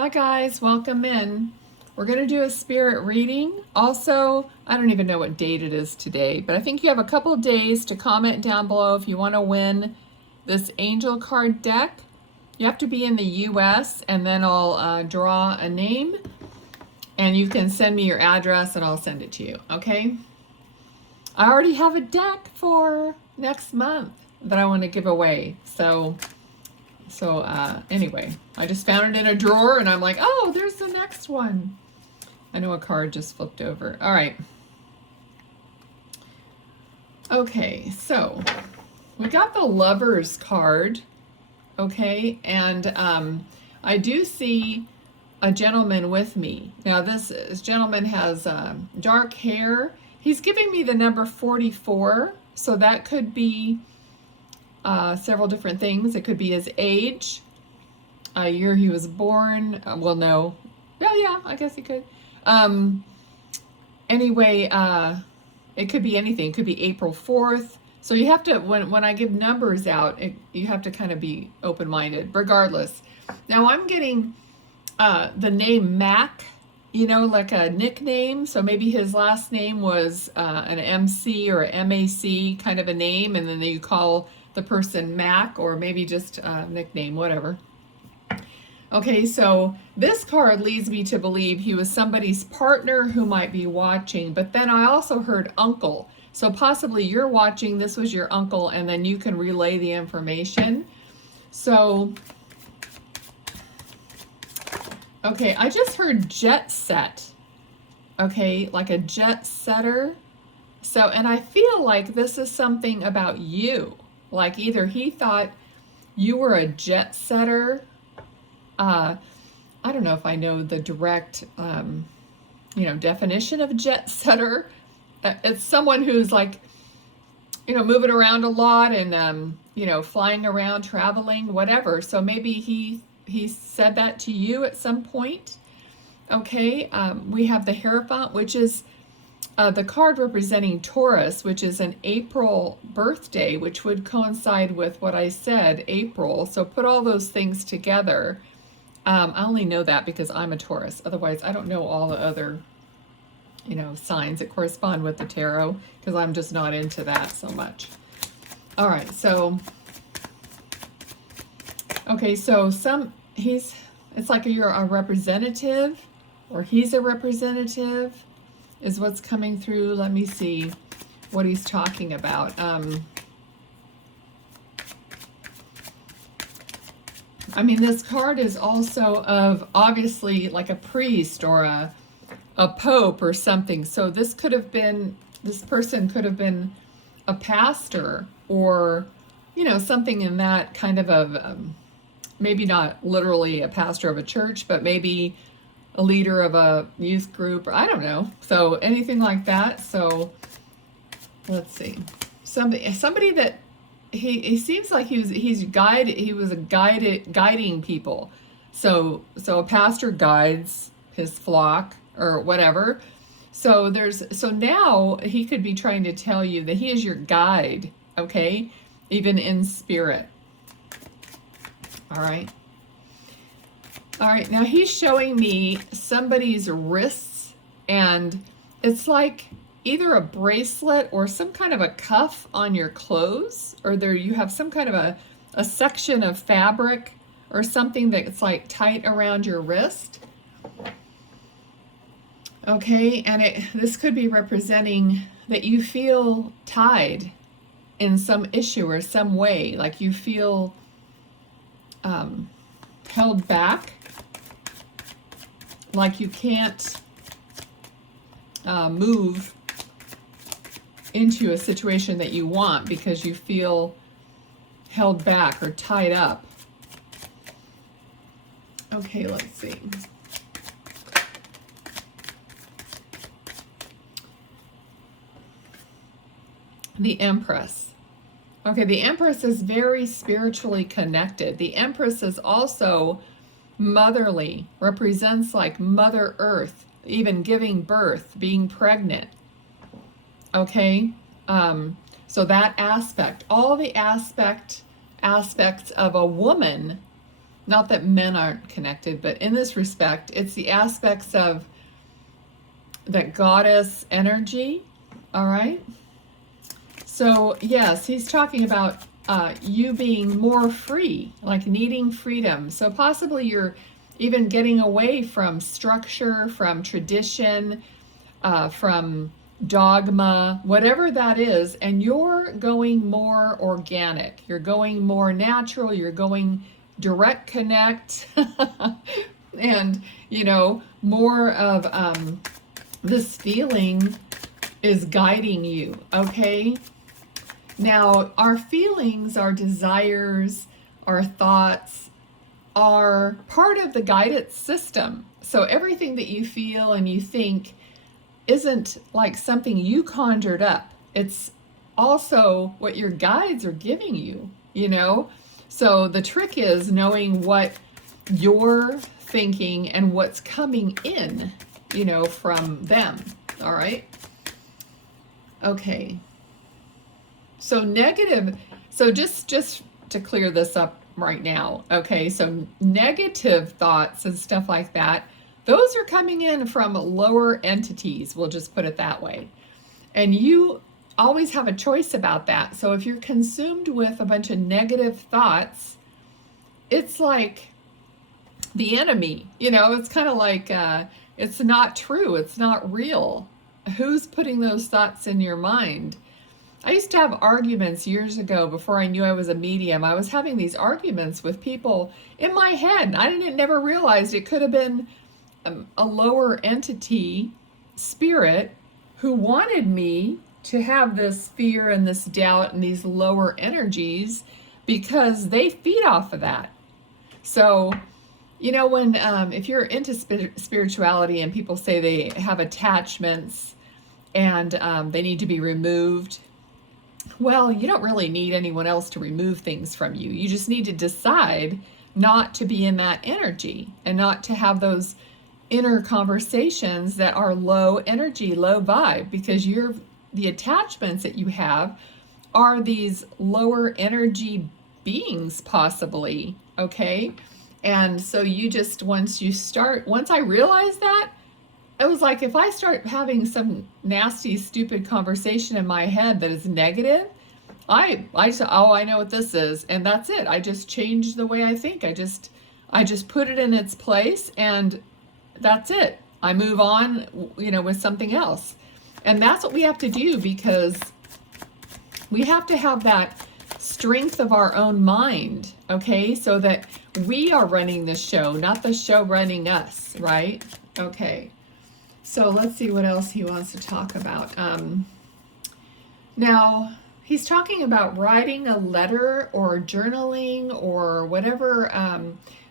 Hi guys, welcome in. We're going to do a spirit reading. Also, I don't even know what date it is today, but I think you have a couple of days to comment down below if you want to win this angel card deck. You have to be in the US, and then I'll draw a name, and you can send me your address and I'll send it to you, okay? I already have a deck for next month that I want to give away, so anyway, I just found it in a drawer and I'm like, oh, there's the next one. I know a card just flipped over. All right. Okay, so we got the Lovers card, okay, and I do see a gentleman with me. Now this gentleman has dark hair. He's giving me the number 44, so that could be several different things. It could be his age, year he was born. Well, no. Yeah, I guess he could. Anyway, it could be anything. It could be April 4th. So you have to, when I give numbers out, you have to kind of be open-minded, regardless. Now I'm getting the name Mac, you know, like a nickname. So maybe his last name was an MC or a MAC kind of a name, and then you call the person Mac, or maybe just a nickname, whatever. Okay, so this card leads me to believe he was somebody's partner who might be watching, but then I also heard uncle. So possibly you're watching, this was your uncle, and then you can relay the information. So, okay, I just heard jet set. Okay, like a jet setter. So, and I feel like this is something about you. Like either he thought you were a jet setter. I don't know if I know the direct, definition of jet setter. It's someone who's like, moving around a lot and, flying around, traveling, whatever. So maybe he said that to you at some point. Okay, we have the Hierophant, which is the card representing Taurus, which is an April birthday, which would coincide with what I said, April. So put all those things together. I only know that because I'm a Taurus. Otherwise, I don't know all the other, signs that correspond with the tarot, because I'm just not into that so much. All right, so, okay, so it's like you're a representative, or he's a representative, is what's coming through. Let me see what he's talking about. I mean, this card is also of obviously like a priest or a pope or something. So this person could have been a pastor, or, something in that kind of maybe not literally a pastor of a church, but maybe a leader of a youth group, or I don't know. So anything like that. So let's see. Somebody that he seems like he was guiding people. So a pastor guides his flock or whatever. So now he could be trying to tell you that he is your guide, okay? Even in spirit. All right. All right, now he's showing me somebody's wrists, and it's like either a bracelet or some kind of a cuff on your clothes, or there you have some kind of a section of fabric or something that's like tight around your wrist. Okay, and this could be representing that you feel tied in some issue or some way, like you feel held back, like you can't move into a situation that you want because you feel held back or tied up. Okay, let's see. The Empress. Okay, the Empress is very spiritually connected. The Empress is also motherly, represents like Mother Earth, even giving birth, being pregnant. Okay, so that aspect, all the aspects of a woman Not that men aren't connected, but in this respect, it's the aspects of that goddess energy. All right. So yes, he's talking about you being more free, like needing freedom. So possibly you're even getting away from structure, from tradition, from dogma, whatever that is, and you're going more organic. You're going more natural. You're going direct connect, and more of this feeling is guiding you. Okay. Now, our feelings, our desires, our thoughts are part of the guidance system. So everything that you feel and you think isn't like something you conjured up. It's also what your guides are giving you, So the trick is knowing what you're thinking and what's coming in, from them. All right. Okay. So just to clear this up right now, okay, so negative thoughts and stuff like that, those are coming in from lower entities, we'll just put it that way. And you always have a choice about that. So if you're consumed with a bunch of negative thoughts, it's like the enemy, it's kind of like, it's not true, it's not real. Who's putting those thoughts in your mind? I used to have arguments years ago before I knew I was a medium. I was having these arguments with people in my head. I never realized it could have been a lower entity spirit who wanted me to have this fear and this doubt and these lower energies because they feed off of that. So, when if you're into spirituality and people say they have attachments and they need to be removed, well, you don't really need anyone else to remove things from you. You just need to decide not to be in that energy and not to have those inner conversations that are low energy, low vibe, because the attachments that you have are these lower energy beings possibly, okay? And so once I realized that, it was like if I start having some nasty, stupid conversation in my head that is negative, I just, oh, I know what this is, and that's it. I just changed the way I think. I just put it in its place, and that's it. I move on, with something else. And that's what we have to do, because we have to have that strength of our own mind, okay? So that we are running the show, not the show running us, right? Okay. So let's see what else he wants to talk about. Now, he's talking about writing a letter or journaling or whatever.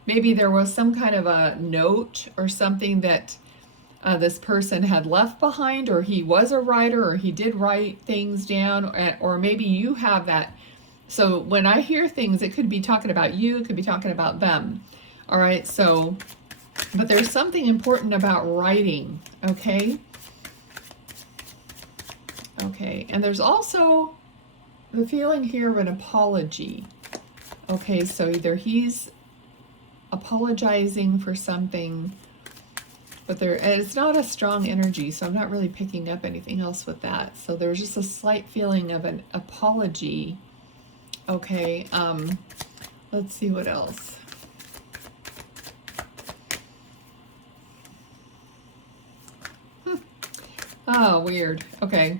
Maybe there was some kind of a note or something that this person had left behind, or he was a writer, or he did write things down, or maybe you have that. So when I hear things, it could be talking about you, it could be talking about them. All right, so... But there's something important about writing, okay? Okay, and there's also the feeling here of an apology. Okay, so either he's apologizing for something, but it's not a strong energy, so I'm not really picking up anything else with that. So there's just a slight feeling of an apology. Okay, let's see what else. Oh, weird. Okay.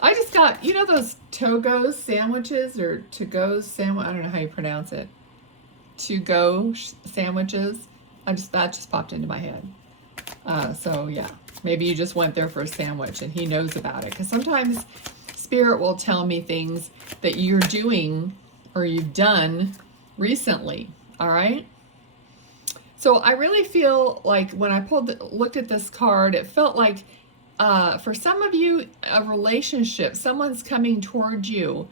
I just got, those to-go sandwiches or to-go sandwich, I don't know how you pronounce it. To-go sandwiches. That just popped into my head. So yeah, maybe you just went there for a sandwich and he knows about it. Because sometimes Spirit will tell me things that you're doing or you've done recently. All right. So I really feel like when I looked at this card, it felt like for some of you, a relationship, someone's coming towards you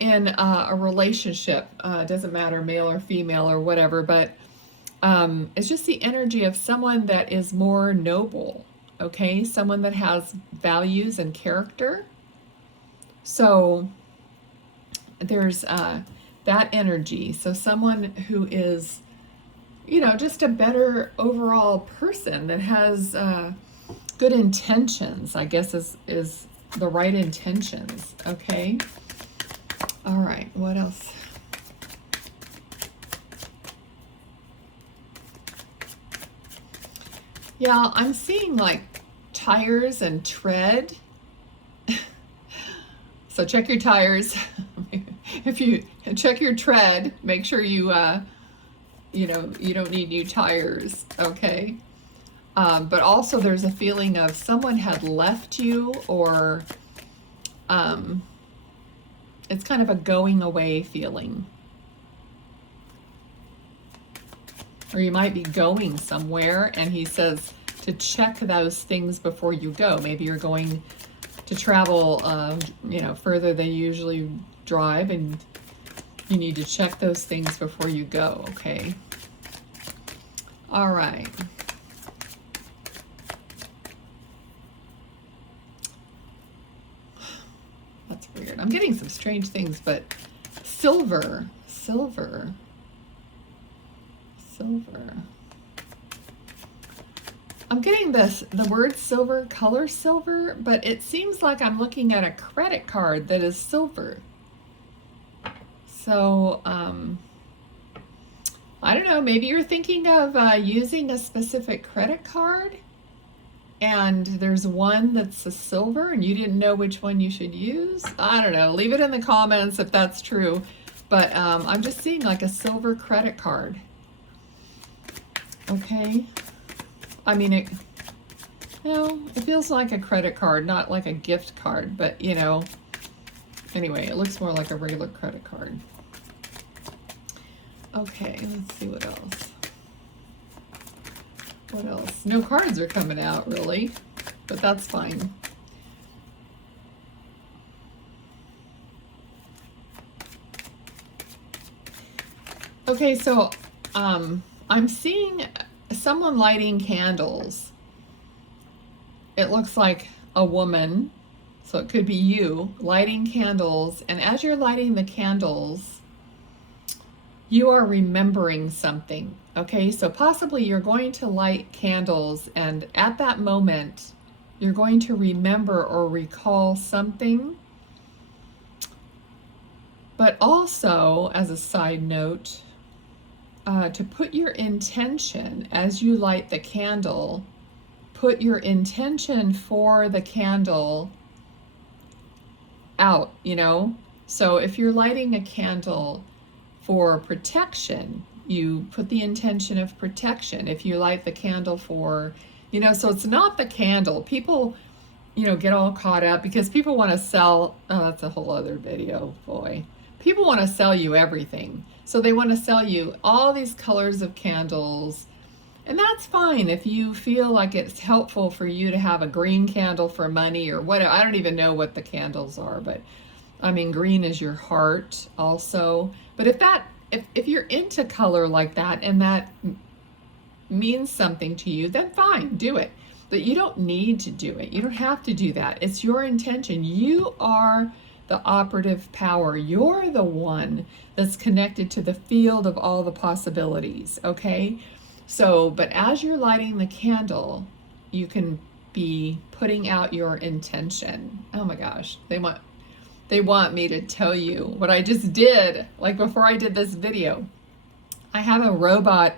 in a relationship. Doesn't matter, male or female or whatever, but it's just the energy of someone that is more noble, okay? Someone that has values and character. So there's that energy. So someone who is you know, just a better overall person that has good intentions, I guess is the right intentions, okay? All right, what else? Yeah, I'm seeing like tires and tread. So check your tires. If you check your tread, make sure you, you know, you don't need new tires, okay? But also there's a feeling of someone had left you, or it's kind of a going away feeling. Or you might be going somewhere and he says to check those things before you go. Maybe you're going to travel, you know, further than you usually drive, and you need to check those things before you go, okay? All right. That's weird. I'm getting some strange things, but silver. I'm getting the word silver, color silver, but it seems like I'm looking at a credit card that is silver. So, I don't know, maybe you're thinking of using a specific credit card, and there's one that's a silver and you didn't know which one you should use. I don't know. Leave it in the comments if that's true. But I'm just seeing like a silver credit card. Okay. I mean, it feels like a credit card, not like a gift card, but you know, anyway, it looks more like a regular credit card. Okay, let's see what else. What else? No cards are coming out, really, but that's fine. Okay, so I'm seeing someone lighting candles. It looks like a woman, so it could be you lighting candles, and as you're lighting the candles, you are remembering something. Okay, so possibly you're going to light candles, and at that moment you're going to remember or recall something. But also, as a side note, to put your intention as you light the candle, put your intention for the candle out, you know? So if you're lighting a candle for protection, you put the intention of protection. If you light the candle for, you know, so it's not the candle. People, you know, get all caught up because people want to sell, oh, that's a whole other video, boy. People want to sell you everything. So they want to sell you all these colors of candles, and that's fine if you feel like it's helpful for you to have a green candle for money or whatever. I don't even know what the candles are, but I mean, green is your heart also. But if you're into color like that and that means something to you, then fine, do it. But you don't need to do it. You don't have to do that. It's your intention. You are the operative power. You're the one that's connected to the field of all the possibilities, okay? So, but as you're lighting the candle, you can be putting out your intention. Oh my gosh, they want me to tell you what I just did, like before I did this video. I have a robot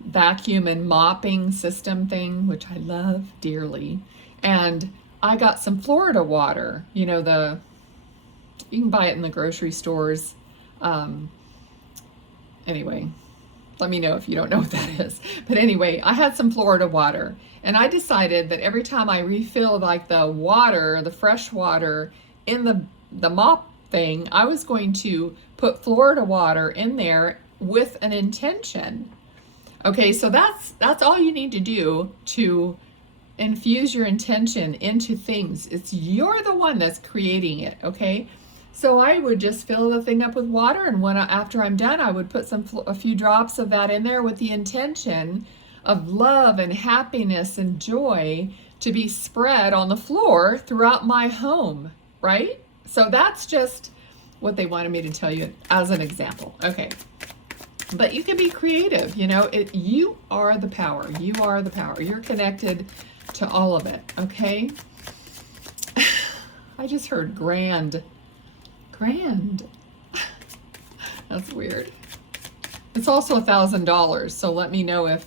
vacuum and mopping system thing, which I love dearly. And I got some Florida water, you know, you can buy it in the grocery stores. Anyway, let me know if you don't know what that is. But anyway, I had some Florida water, and I decided that every time I refilled like the water, the fresh water in the mop thing, I was going to put Florida water in there with an intention. Okay, so that's all you need to do to infuse your intention into things. You're the one that's creating it, okay? So I would just fill the thing up with water, and after I'm done, I would put a few drops of that in there with the intention of love and happiness and joy to be spread on the floor throughout my home, right? So that's just what they wanted me to tell you as an example. Okay. But you can be creative, you know, you are the power. You are the power. You're connected to all of it, okay? I just heard grand. Grand. That's weird. It's also $1,000, so let me know if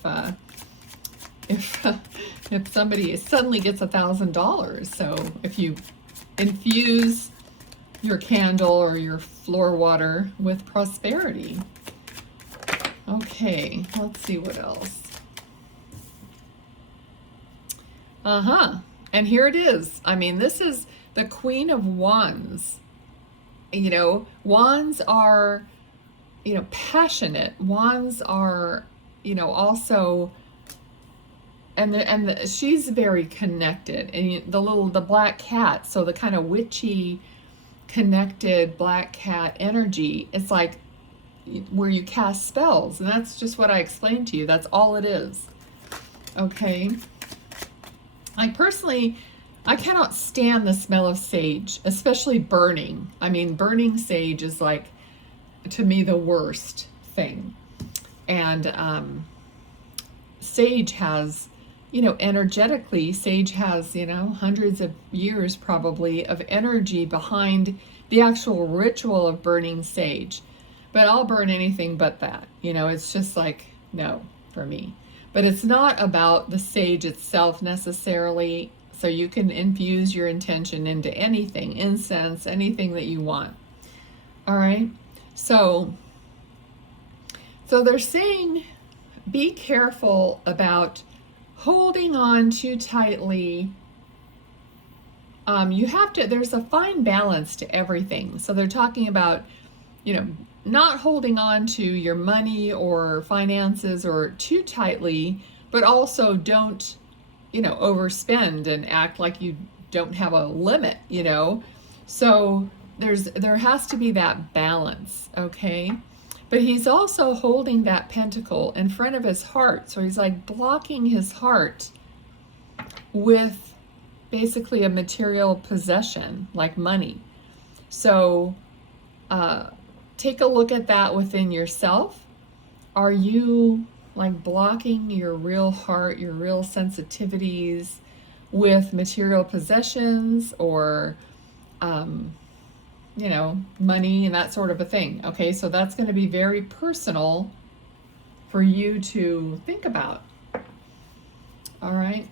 somebody suddenly gets $1,000. So if you infuse your candle or your floor water with prosperity. Okay, let's see what else. And here it is. I mean, this is the Queen of Wands. You know, wands are, you know, passionate. Wands are, you know, also, and she's very connected. And the black cat, so the kind of witchy, connected black cat energy, it's like where you cast spells, and that's just what I explained to you. That's all it is. Okay. I cannot stand the smell of sage, especially burning. I mean, burning sage is like, to me, the worst thing. And sage has, you know, energetically, sage has, you know, hundreds of years probably of energy behind the actual ritual of burning sage. But I'll burn anything but that. You know, it's just like, no, for me. But it's not about the sage itself necessarily. So you can infuse your intention into anything, incense, anything that you want. All right. So they're saying, be careful about holding on too tightly. You have to, there's a fine balance to everything. So they're talking about, you know, not holding on to your money or finances or too tightly, but also don't, you know, overspend and act like you don't have a limit, you know. So there has to be that balance, okay? But he's also holding that pentacle in front of his heart. So he's like blocking his heart with basically a material possession, like money. So take a look at that within yourself. Are you like blocking your real heart, your real sensitivities with material possessions or, you know, money and that sort of a thing? Okay, so that's going to be very personal for you to think about. All right.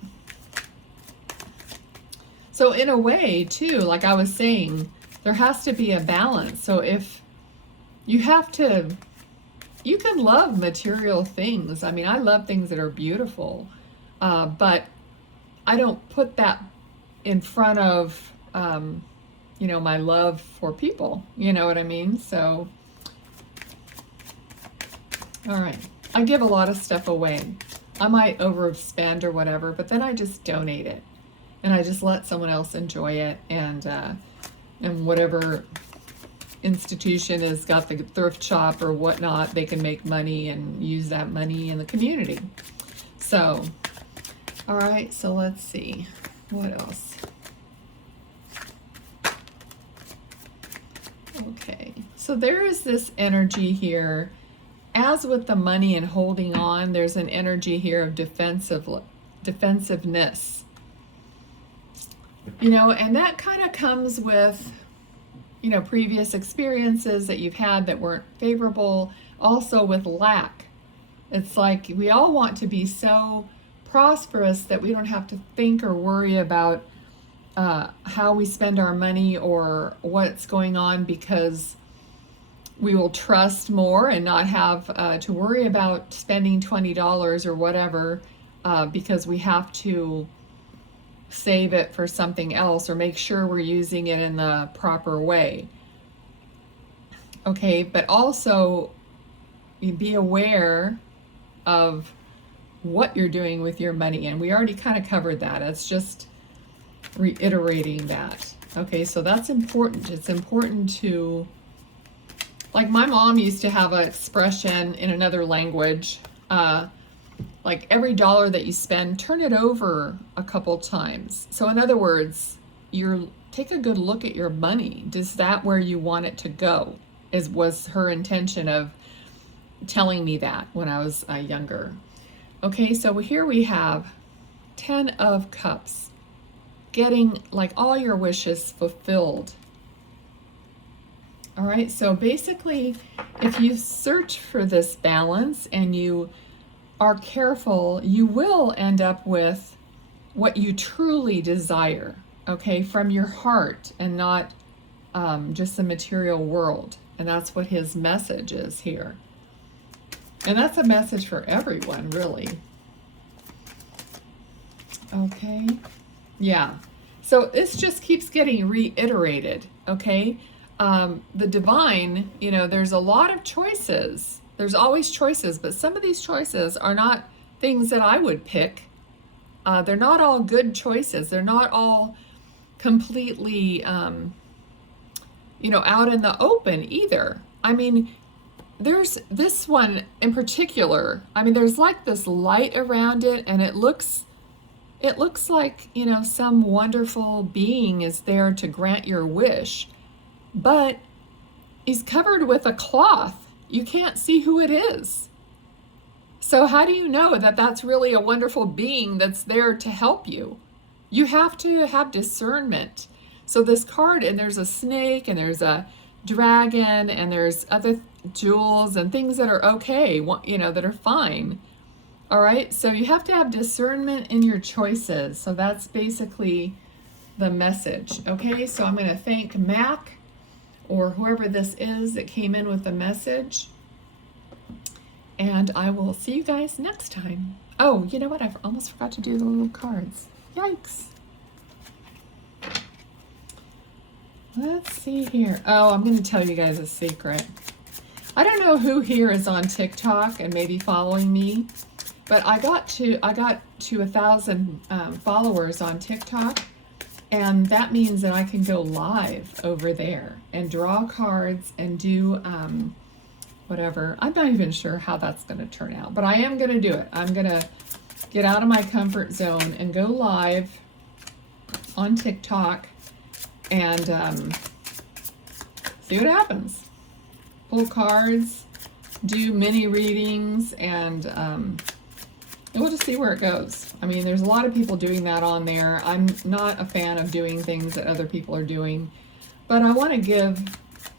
So in a way, too, like I was saying, there has to be a balance. So if you have to, you can love material things. I mean, I love things that are beautiful, but I don't put that in front of, you know, my love for people. You know what I mean? So, all right. I give a lot of stuff away. I might overspend or whatever, but then I just donate it. And I just let someone else enjoy it, and whatever institution has got the thrift shop or whatnot, they can make money and use that money in the community. So, all right, so let's see. What else? Okay, so there is this energy here. As with the money and holding on, there's an energy here of defensiveness. You know, and that kind of comes with, you know, previous experiences that you've had that weren't favorable, also with lack. It's like we all want to be so prosperous that we don't have to think or worry about how we spend our money or what's going on, because we will trust more and not have to worry about spending $20 or whatever, because we have to save it for something else or make sure we're using it in the proper way. Okay, but also be aware of what you're doing with your money, and we already kind of covered that. It's just reiterating that. Okay, so that's important. It's important to, like my mom used to have an expression in another language, like every dollar that you spend, turn it over a couple times. So in other words, take a good look at your money. Is that where you want it to go? Was her intention of telling me that when I was younger. Okay, so here we have 10 of Cups, getting like all your wishes fulfilled. All right, so basically, if you search for this balance and you are careful, you will end up with what you truly desire, okay, from your heart and not just the material world. And that's what his message is here. And that's a message for everyone, really. Okay, yeah. So this just keeps getting reiterated, okay? The divine, you know, there's a lot of choices. There's always choices, but some of these choices are not things that I would pick. They're not all good choices. They're not all completely, you know, out in the open either. I mean, there's this one in particular. I mean, there's like this light around it, and it looks like, you know, some wonderful being is there to grant your wish, but he's covered with a cloth. You can't see who it is. So how do you know that that's really a wonderful being that's there to help you? You have to have discernment. So this card, and there's a snake, and there's a dragon, and there's other jewels and things that are okay, you know, that are fine. All right, so you have to have discernment in your choices. So that's basically the message. Okay, so I'm going to thank Mac or whoever this is that came in with the message. And I will see you guys next time. Oh, you know what? I almost forgot to do the little cards. Yikes. Let's see here. Oh, I'm going to tell you guys a secret. I don't know who here is on TikTok and maybe following me, but I got to 1,000 followers on TikTok, and that means that I can go live over there and draw cards and do whatever. I'm not even sure how that's going to turn out, but I am going to do it. I'm going to get out of my comfort zone and go live on TikTok and see what happens. Pull cards, do mini readings, and we'll just see where it goes. I mean, there's a lot of people doing that on there. I'm not a fan of doing things that other people are doing, but I want to give,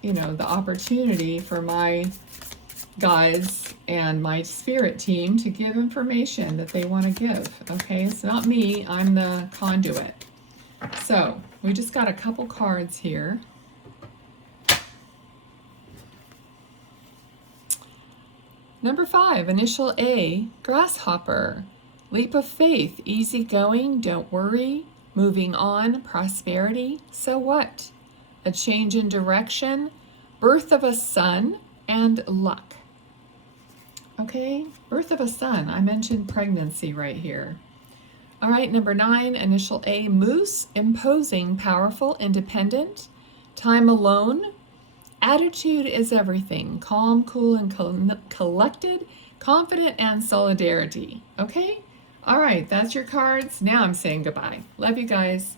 you know, the opportunity for my guides and my spirit team to give information that they want to give. Okay, it's not me, I'm the conduit. So we just got a couple cards here. Number 5, initial A, grasshopper. Leap of faith, easy going, don't worry, moving on, prosperity, so what? A change in direction, birth of a son, and luck. Okay, birth of a son. I mentioned pregnancy right here. All right, number 9, initial A, moose, imposing, powerful, independent, time alone. Attitude is everything. Calm, cool, and collected, confident, and solidarity. Okay? All right, that's your cards. Now I'm saying goodbye. Love you guys.